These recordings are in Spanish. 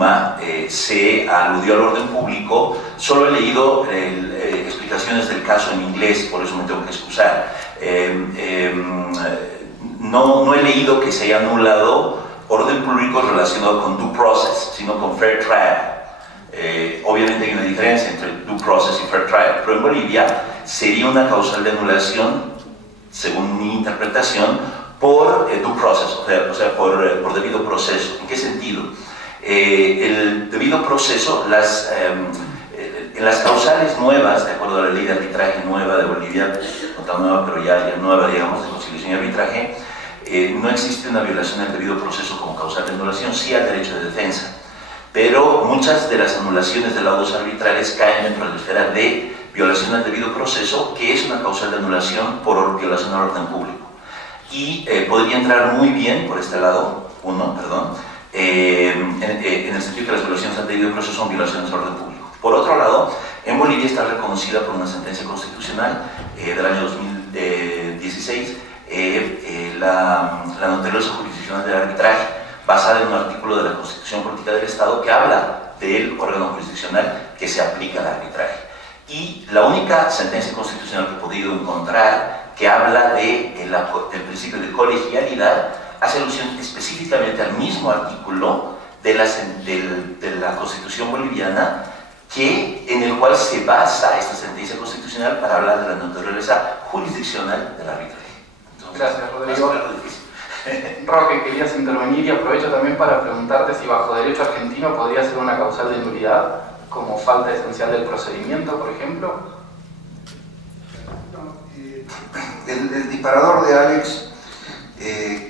Puma se aludió al orden público. Solo he leído explicaciones del caso en inglés, por eso me tengo que excusar. No he leído que se haya anulado orden público relacionado con due process, sino con fair trial. Obviamente hay una diferencia entre due process y fair trial, pero en Bolivia sería una causal de anulación, según mi interpretación, por due process, o sea, por debido proceso. ¿En qué sentido? El debido proceso, en las causales nuevas, de acuerdo a la ley de arbitraje nueva de Bolivia, no tan nueva, pero ya nueva, digamos, de conciliación y arbitraje, no existe una violación del debido proceso como causal de anulación, sí al derecho de defensa. Pero muchas de las anulaciones de laudos arbitrales caen dentro de la esfera de violación al debido proceso, que es una causal de anulación por violación al orden público. Y podría entrar muy bien por este lado, en el sentido que las violaciones al debido proceso son violaciones al orden público. Por otro lado, en Bolivia está reconocida por una sentencia constitucional del año 2016 la notariosa jurisdiccional del arbitraje, basada en un artículo de la Constitución Política del Estado que habla del órgano jurisdiccional que se aplica al arbitraje. Y la única sentencia constitucional que he podido encontrar que habla del principio de colegialidad hace alusión específicamente al mismo artículo de la Constitución boliviana en el cual se basa esta sentencia constitucional para hablar de la naturaleza jurisdiccional del arbitraje. Entonces, gracias, Rodrigo. Roque, querías intervenir y aprovecho también para preguntarte si bajo derecho argentino podría ser una causal de nulidad, como falta esencial del procedimiento, por ejemplo. El disparador de Alex,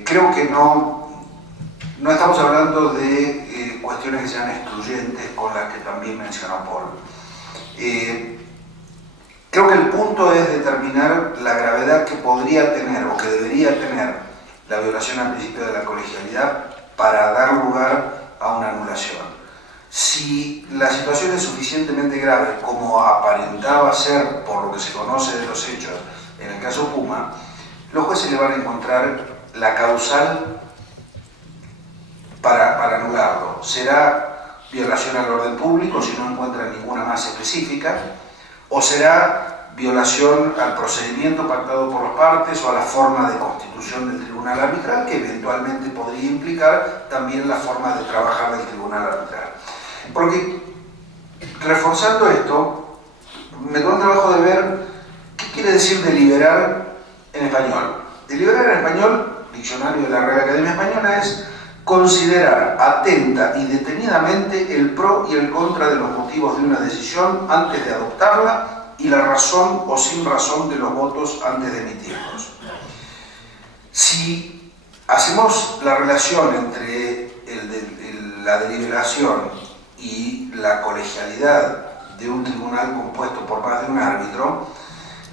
creo que no estamos hablando de cuestiones que sean excluyentes con las que también mencionó Paul. Creo que el punto es determinar la gravedad que podría tener o que debería tener la violación al principio de la colegialidad para dar lugar a una anulación. Si la situación es suficientemente grave como aparentaba ser por lo que se conoce de los hechos en el caso Puma, los jueces le van a encontrar la causal para anularlo. Será violación al orden público si no encuentran ninguna más específica, o será violación al procedimiento pactado por las partes o a la forma de constitución del tribunal arbitral, que eventualmente podría implicar también la forma de trabajar del tribunal arbitral. Porque, reforzando esto, me da un trabajo de ver qué quiere decir deliberar en español. Deliberar en español, diccionario de la Real Academia Española, es considerar atenta y detenidamente el pro y el contra de los motivos de una decisión antes de adoptarla y la razón o sin razón de los votos antes de emitirlos. Si hacemos la relación entre la deliberación y la colegialidad de un tribunal compuesto por más de un árbitro,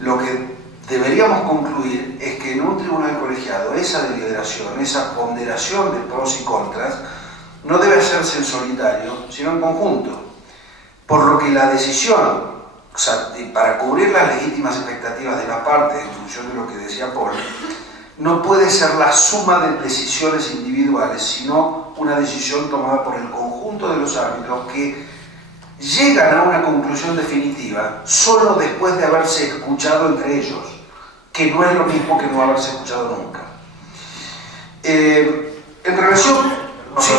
lo que deberíamos concluir es que en un tribunal colegiado esa deliberación, esa ponderación de pros y contras, no debe hacerse en solitario, sino en conjunto, por lo que la decisión, o sea, para cubrir las legítimas expectativas de la parte, en función de lo que decía Paul, no puede ser la suma de decisiones individuales, sino una decisión tomada por el conjunto de los árbitros que llegan a una conclusión definitiva solo después de haberse escuchado entre ellos, que no es lo mismo que no haberse escuchado nunca. En relación... Sí.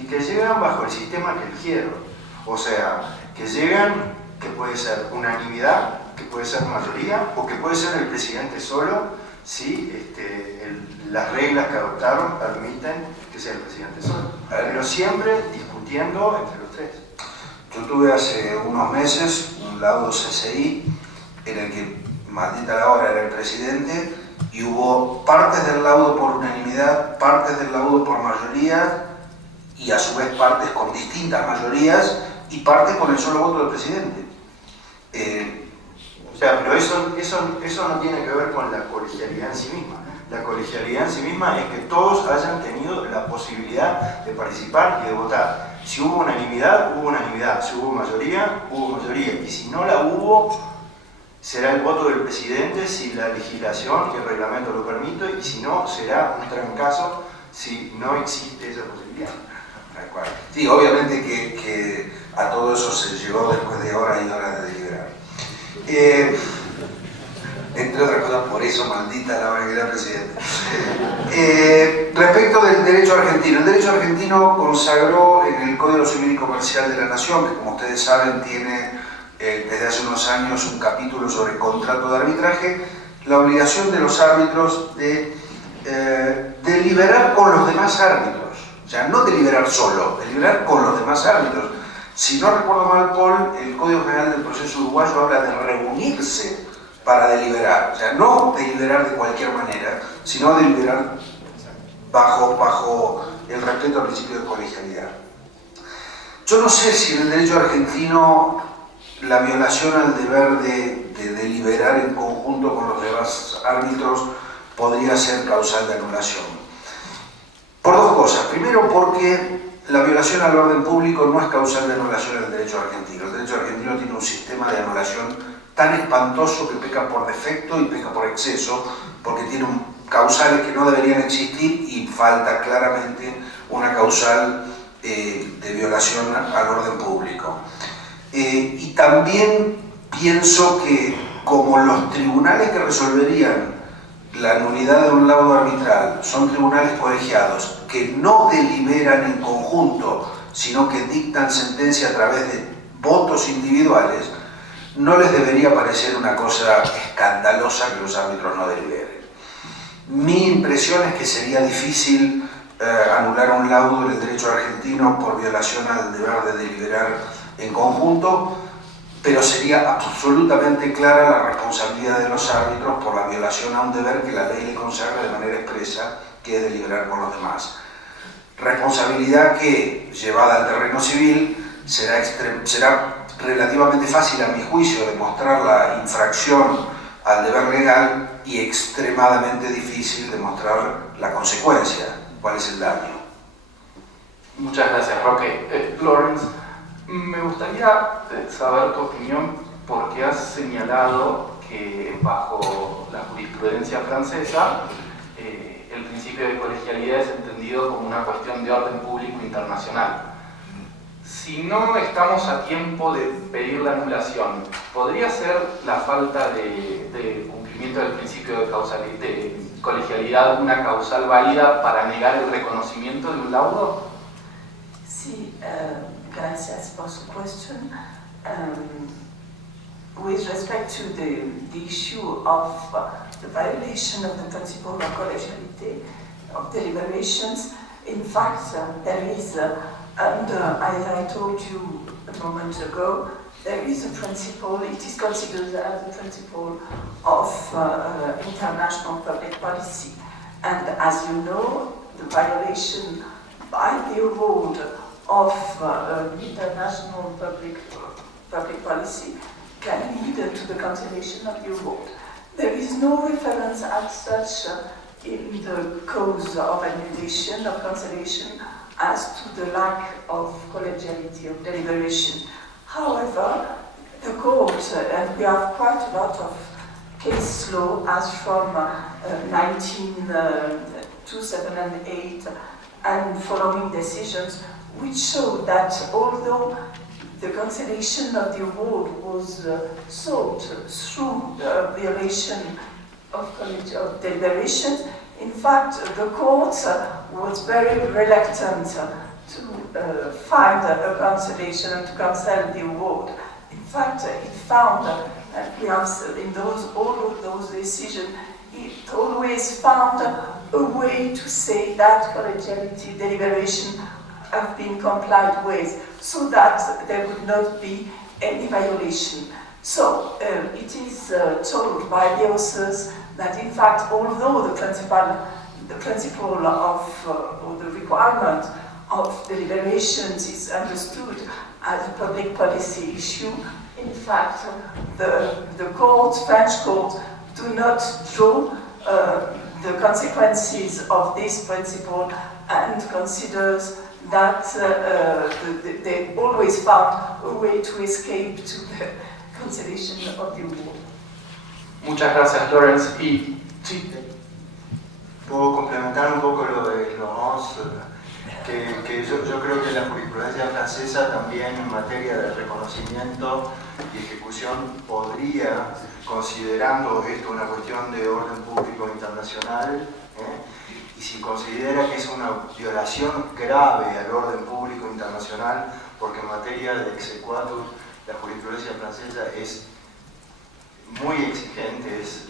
Y que llegan bajo el sistema que eligieron, o sea, que llegan, que puede ser unanimidad, que puede ser mayoría, o que puede ser el presidente solo, si las reglas que adoptaron permiten que sea el presidente solo. Pero siempre discutiendo entre los tres. Yo tuve hace unos meses un laudo CCI en el que, maldita la hora, era el presidente, y hubo partes del laudo por unanimidad, partes del laudo por mayoría, y a su vez partes con distintas mayorías, y partes con el solo voto del presidente. O sea, pero eso no tiene que ver con la colegialidad en sí misma. La colegialidad en sí misma es que todos hayan tenido la posibilidad de participar y de votar. Si hubo unanimidad, hubo unanimidad. Si hubo mayoría, hubo mayoría. Y si no la hubo, será el voto del presidente si la legislación y el reglamento lo permite, y si no, será un trancazo si no existe esa posibilidad. cual. Sí, obviamente que a todo eso se llegó después de horas y horas de deliberar. Entre otras cosas, por eso, maldita la hora que era presidente. Respecto del derecho argentino, el derecho argentino consagró en el Código Civil y Comercial de la Nación, que como ustedes saben tiene desde hace unos años un capítulo sobre contrato de arbitraje, la obligación de los árbitros de deliberar con los demás árbitros. O sea, no deliberar solo, deliberar con los demás árbitros. Si no recuerdo mal, Paul, el Código General del Proceso Uruguayo habla de reunirse para deliberar. O sea, no deliberar de cualquier manera, sino deliberar bajo el respeto al principio de colegialidad. Yo no sé si en el derecho argentino la violación al deber de deliberar en conjunto con los demás árbitros podría ser causal de anulación. Por dos cosas. Primero, porque la violación al orden público no es causal de anulación en el derecho argentino. El derecho argentino tiene un sistema de anulación tan espantoso que peca por defecto y peca por exceso, porque tiene causales que no deberían existir y falta claramente una causal de violación al orden público. Y también pienso que como los tribunales que resolverían la nulidad de un laudo arbitral son tribunales colegiados que no deliberan en conjunto, sino que dictan sentencia a través de votos individuales, no les debería parecer una cosa escandalosa que los árbitros no deliberen. Mi impresión es que sería difícil anular un laudo en el derecho argentino por violación al deber de deliberar en conjunto, pero sería absolutamente clara la responsabilidad de los árbitros por la violación a un deber que la ley le consagra de manera expresa, que es deliberar con los demás. Responsabilidad que, llevada al terreno civil, será relativamente fácil, a mi juicio, demostrar la infracción al deber legal y extremadamente difícil demostrar la consecuencia, cuál es el daño. Muchas gracias, Roque. Lawrence, me gustaría saber tu opinión porque has señalado que bajo la jurisprudencia francesa el principio de colegialidad es entendido como una cuestión de orden público internacional. Si no estamos a tiempo de pedir la anulación, ¿podría ser la falta de cumplimiento del principio de colegialidad una causal válida para negar el reconocimiento de un laudo? Sí, gracias por su question. With respect to the issue of the violation of the principle of collegiality of deliberations, in fact, there is as I told you a moment ago, there is a principle, it is considered as a principle of international public policy. And as you know, the violation by the award of international public policy can lead to the cancellation of the award. There is no reference as such in the cause of annulation of cancellation as to the lack of collegiality of deliberation. However, the court, and we have quite a lot of case law as from 2008 and following decisions, which show that although the cancellation of the award was sought through violation of deliberations, in fact, the court was very reluctant to find a cancellation and to cancel the award. In fact, it found, and we have in all of those decisions, it always found a way to say that collegiality deliberation have been complied with, so that there would not be any violation. So it is told by the authors that in fact, although the principle of or the requirement of deliberations is understood as a public policy issue, in fact, the French courts do not draw the consequences of this principle and considers that they always found a way to escape to the cancellation of the award. Muchas gracias, Lawrence. Y sí, Puedo complementar un poco lo de Laurence. que yo creo que la jurisprudencia francesa también en materia de reconocimiento y ejecución podría, considerando esto una cuestión de orden público internacional, y si considera que es una violación grave al orden público internacional, porque en materia de exequatur la jurisprudencia francesa es muy exigente, es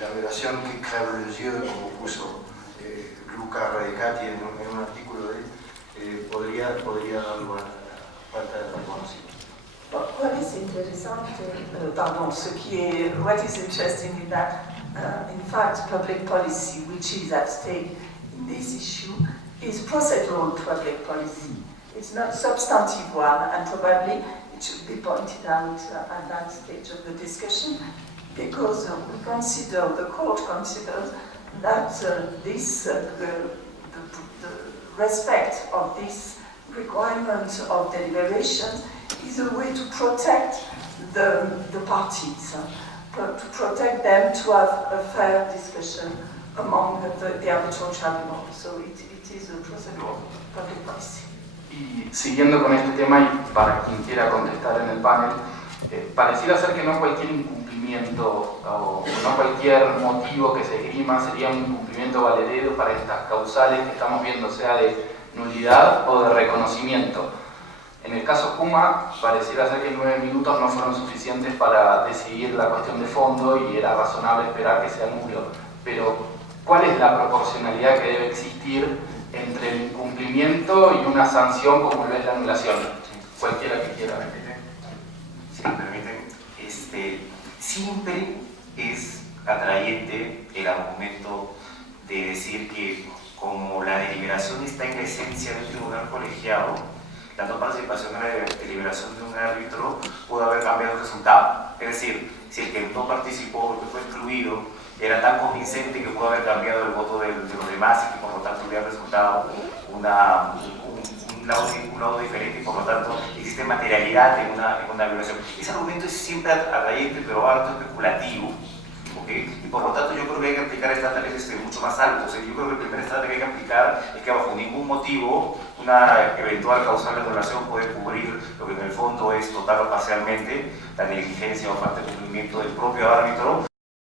la violación que crève les yeux, como puso Luca Radicati en un artículo de él, podría dar lugar a la falta de reconocimiento. What is interessant, what is interesting in that, in fact, public policy, which is at stake in this issue, is procedural public policy. It's not substantive one, and probably it should be pointed out at that stage of the discussion, because the court considers that the respect of this requirement of deliberation is a way to protect the parties, to protect them to have a fair discussion among the arbitral tribunal. So it is a procedural public policy. Y siguiendo con este tema, y para quien quiera contestar en el panel, pareciera ser que no cualquier incumplimiento o no cualquier motivo que se esgrima sería un incumplimiento valedero para estas causales que estamos viendo, sea de nulidad o de reconocimiento. En el caso Puma, pareciera ser que 9 minutos no fueron suficientes para decidir la cuestión de fondo y era razonable esperar que sea nulo. Pero, ¿cuál es la proporcionalidad que debe existir entre el incumplimiento y una sanción como lo es la anulación? Cualquiera que quiera. Si me permiten, siempre es atrayente el argumento de decir que como la deliberación está en la esencia de un tribunal colegiado, la no participación en la deliberación de un árbitro pudo haber cambiado el resultado. Es decir, si el que no participó, el que fue excluido, era tan convincente que pudo haber cambiado el voto de los demás y que por lo tanto hubiera resultado un lado diferente y por lo tanto existe materialidad en una violación. Ese argumento es siempre atrayente pero harto especulativo. ¿Okay? Y por lo tanto yo creo que hay que aplicar estándares mucho más altos. Yo creo que el primer estándar que hay que aplicar es que bajo ningún motivo una eventual causal de anulación puede cubrir lo que en el fondo es total o parcialmente la negligencia o falta de cumplimiento del propio árbitro